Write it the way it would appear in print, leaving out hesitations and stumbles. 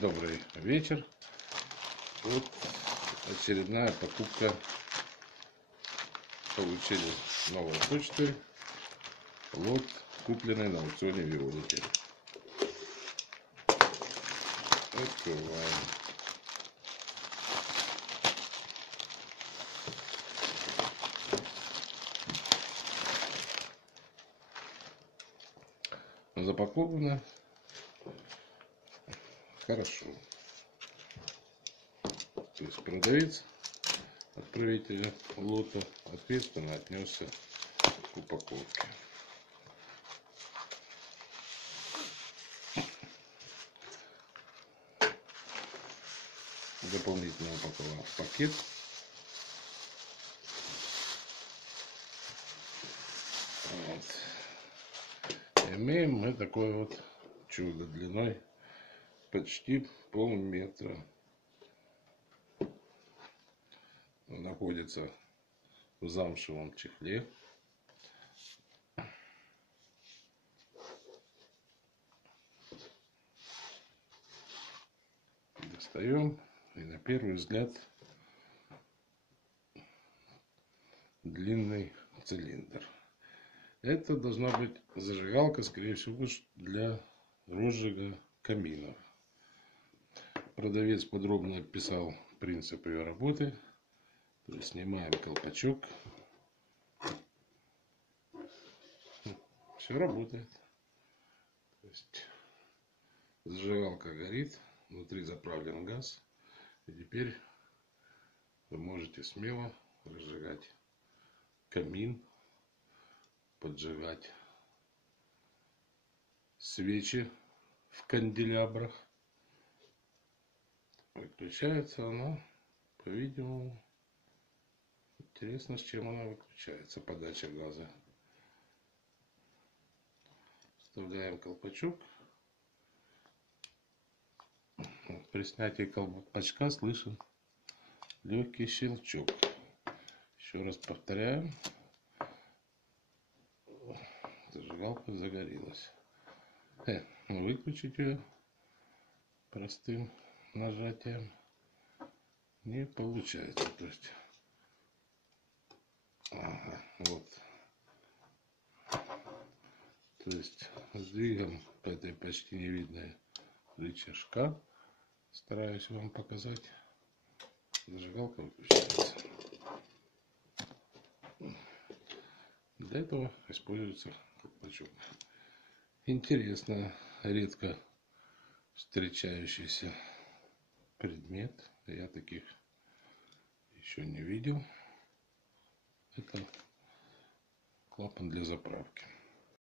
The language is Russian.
Добрый вечер. Вот очередная покупка. Получили новой почтой лот, купленный на аукционе в Виолете. Открываем. Запаковано хорошо. То есть продавец, отправителя лота, ответственно отнесся к упаковке. Дополнительно упаковал в пакет. Вот. Имеем мы такое вот чудо длиной почти полметра. Находится в замшевом чехле. Достаем, и на первый взгляд длинный цилиндр. Это должна быть зажигалка, скорее всего, для розжига каминов. Продавец подробно описал принцип ее работы. То есть снимаем колпачок. Все работает. То есть зажигалка горит, внутри заправлен газ. И теперь вы можете смело разжигать камин, поджигать свечи в канделябрах. Выключается она, по-видимому, интересно, с чем она выключается. Подача газа. Вставляем колпачок. При снятии колпачка слышен легкий щелчок. Еще раз повторяем. Зажигалка загорелась. Выключить ее простым нажатием не получается. То есть, вот. То есть сдвигом этой почти не видной рычажка, стараюсь вам показать, зажигалка выключается. Для этого используется колпачок. Интересно, редко встречающийся предмет. Я таких еще не видел. Это клапан для заправки.